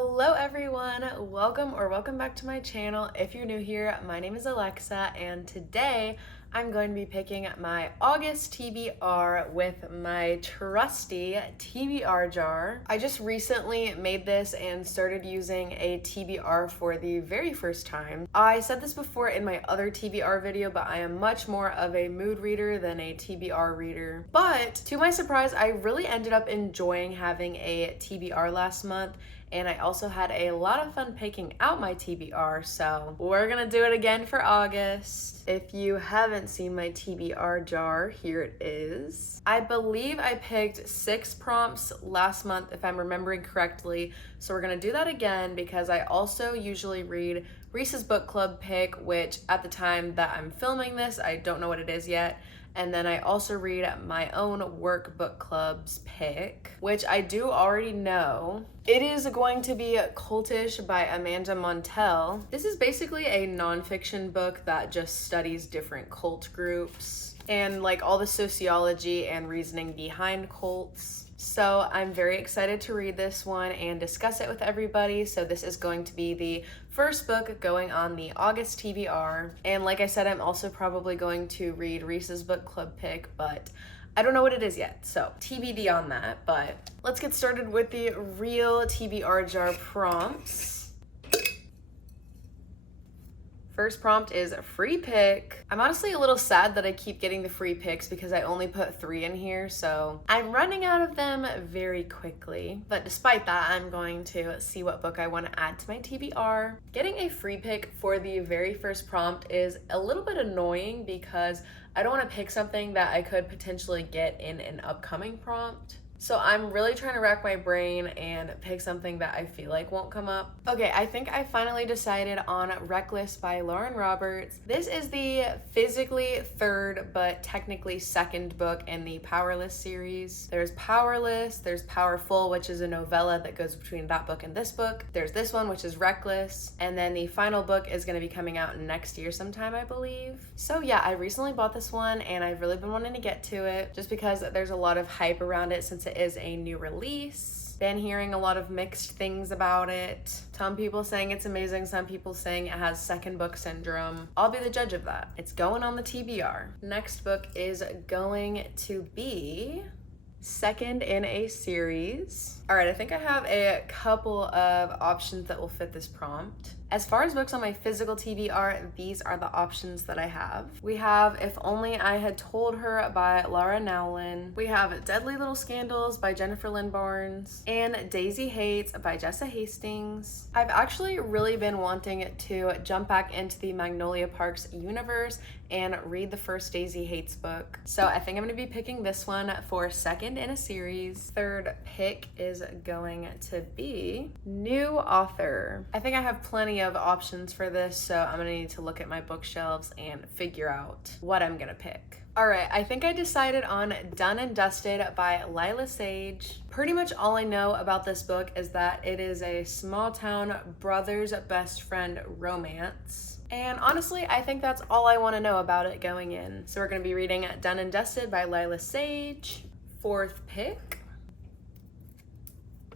Hello everyone, welcome back to my channel. If you're new here, my name is Alexa and today I'm going to be picking my August TBR with my trusty TBR jar. I just recently made this and started using a TBR for the very first time. I said this before in my other TBR video, but I am much more of a mood reader than a TBR reader. But to my surprise, I really ended up enjoying having a TBR last month. And I also had a lot of fun picking out my TBR, so we're gonna do it again for August. If you haven't seen my TBR jar, here it is. I believe I picked 6 prompts last month, if I'm remembering correctly, so we're gonna do that again because I also usually read Reese's Book Club pick, which at the time that I'm filming this, I don't know what it is yet. And then I also read my own work book club's pick, which I do already know. It is going to be Cultish by Montell. This is basically a nonfiction book that just studies different cult groups and like all the sociology and reasoning behind cults. So I'm very excited to read this one and discuss it with everybody. So this is going to be the first book going on the August TBR. And like I said, I'm also probably going to read Reese's Book Club pick, but I don't know what it is yet, so TBD on that. But let's get started with the real TBR jar prompts. First prompt is a free pick. I'm honestly a little sad that I keep getting the free picks because I only put 3 in here, so I'm running out of them very quickly. But despite that, I'm going to see what book I want to add to my TBR. Getting a free pick for the very first prompt is a little bit annoying because I don't want to pick something that I could potentially get in an upcoming prompt. So I'm really trying to rack my brain and pick something that I feel like won't come up. Okay, I think I finally decided on Reckless by Lauren Roberts. This is the physically third but technically second book in the Powerless series. There's Powerless, there's Powerful, which is a novella that goes between that book and this book. There's this one, which is Reckless. And then the final book is going to be coming out next year sometime, I believe. So yeah, I recently bought this one and I've really been wanting to get to it just because there's a lot of hype around it since it is a new release. Been hearing a lot of mixed things about it. Some people saying it's amazing, some people saying it has second book syndrome. I'll be the judge of that. It's going on the TBR. Next book is going to be second in a series. All right, I think I have a couple of options that will fit this prompt. As far as books on my physical TBR, these are the options that I have. We have If Only I Had Told Her by Laura Nowlin. We have Deadly Little Scandals by Jennifer Lynn Barnes. And Daisy Haites by Jessa Hastings. I've actually really been wanting to jump back into the Magnolia Parks universe and read the first Daisy Haites book. So I think I'm gonna be picking this one for second in a series. Third pick is going to be new author. I think I have plenty of options for this, so I'm gonna need to look at my bookshelves and figure out what I'm gonna pick. All right, I think I decided on Done and Dusted by Lyla Sage. Pretty much all I know about this book is that it is a small town brother's best friend romance. And honestly, I think that's all I want to know about it going in. So we're going to be reading Done and Dusted by Lyla Sage. Fourth pick,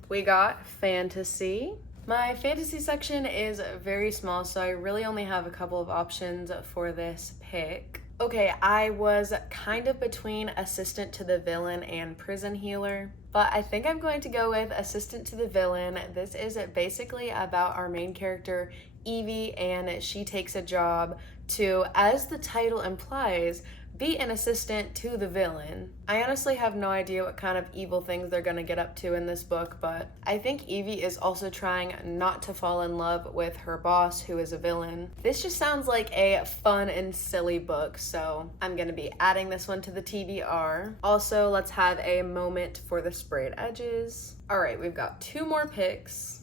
we got fantasy. My fantasy section is very small, so I really only have a couple of options for this pick. Okay, I was kind of between Assistant to the Villain and Prison Healer, but I think I'm going to go with Assistant to the Villain. This is basically about our main character, Evie, and she takes a job to, as the title implies, be an assistant to the villain. I honestly have no idea what kind of evil things they're gonna get up to in this book, but I think Evie is also trying not to fall in love with her boss, who is a villain. This just sounds like a fun and silly book, so I'm gonna be adding this one to the TBR. Also, let's have a moment for the sprayed edges. All right, we've got 2 more picks.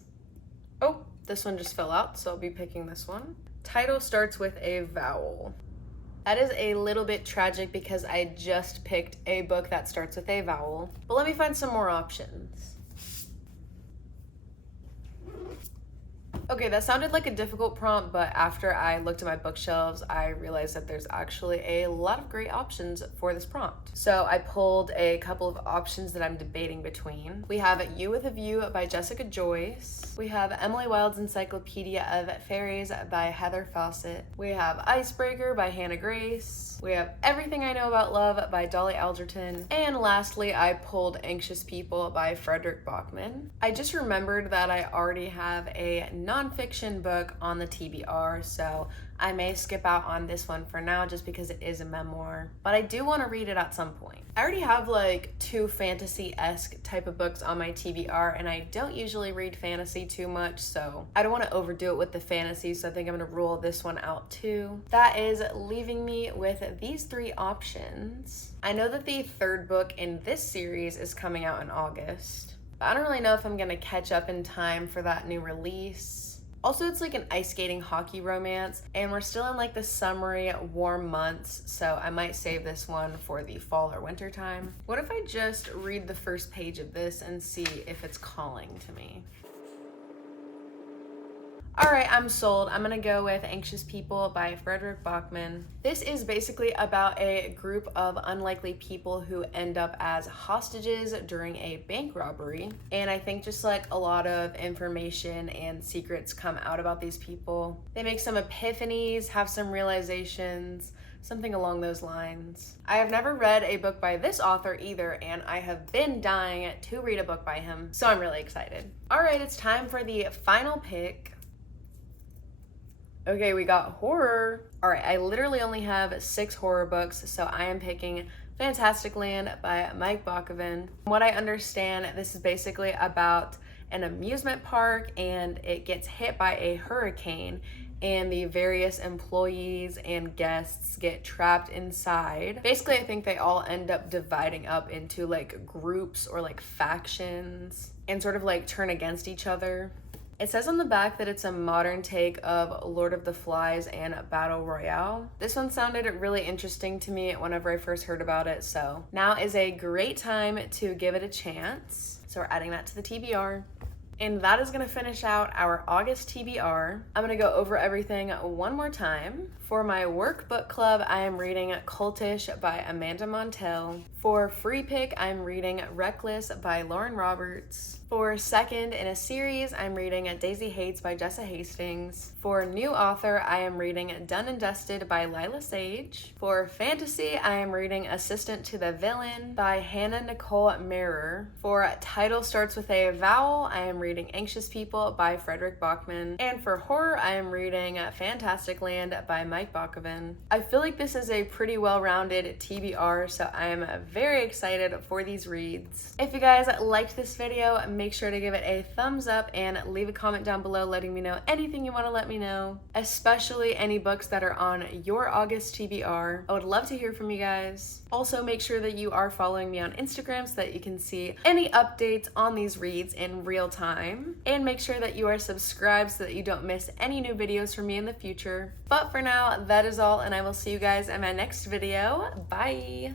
Oh, this one just fell out, so I'll be picking this one. Title starts with a vowel. That is a little bit tragic because I just picked a book that starts with a vowel, but let me find some more options. Okay, Okay, that sounded like a difficult prompt, but after I looked at my bookshelves, I realized that there's actually a lot of great options for this prompt. So I pulled a couple of options that I'm debating between. We have You with a View by Jessica Joyce. We have Emily Wilde's Encyclopedia of Fairies by Heather Fawcett. We have Icebreaker by Hannah Grace. We have Everything I Know About Love by Dolly Alderton. And lastly, I pulled Anxious People by Fredrik Backman. I just remembered that I already have a nonfiction book on the TBR, so I may skip out on this one for now just because it is a memoir, but I do want to read it at some point. I already have like 2 fantasy-esque type of books on my TBR, and I don't usually read fantasy too much, so I don't want to overdo it with the fantasy, so I think I'm going to rule this one out too. That is leaving me with these 3 options. I know that the 3rd book in this series is coming out in August, but I don't really know if I'm going to catch up in time for that new release. Also, it's like an ice skating hockey romance, and we're still in like the summery warm months, so I might save this one for the fall or winter time. What if I just read the first page of this and see if it's calling to me? All right, I'm sold. I'm gonna go with Anxious People by Fredrik Backman. This is basically about a group of unlikely people who end up as hostages during a bank robbery. And I think just like a lot of information and secrets come out about these people. They make some epiphanies, have some realizations, something along those lines. I have never read a book by this author either, and I have been dying to read a book by him, so I'm really excited. All right, it's time for the final pick. Okay, we got horror. All right, I literally only have 6 horror books, so I am picking FantasticLand by Mike Bockoven. From what I understand, this is basically about an amusement park, and it gets hit by a hurricane, and the various employees and guests get trapped inside. Basically, I think they all end up dividing up into like groups or like factions and sort of like turn against each other. It says on the back that it's a modern take of Lord of the Flies and Battle Royale. This one sounded really interesting to me whenever I first heard about it, so now is a great time to give it a chance. So we're adding that to the TBR. And that is gonna finish out our August TBR. I'm gonna go over everything one more time. For my workbook club, I am reading Cultish by Amanda Montell. For free pick, I'm reading Reckless by Lauren Roberts. For second in a series, I'm reading Daisy Haites by Jessa Hastings. For new author, I am reading Done and Dusted by Lyla Sage. For fantasy, I am reading Assistant to the Villain by Hannah Nicole Maehrer. For title starts with a vowel, I am reading Anxious People by Fredrik Backman. And for horror, I am reading FantasticLand by Mike Bockoven. I feel like this is a pretty well-rounded TBR, so I am very excited for these reads. If you guys liked this video, make sure to give it a thumbs up and leave a comment down below letting me know anything you want to let me know, especially any books that are on your August TBR. I would love to hear from you guys. Also, make sure that you are following me on Instagram so that you can see any updates on these reads in real time. And make sure that you are subscribed so that you don't miss any new videos from me in the future. But for now, that is all, and I will see you guys in my next video. Bye!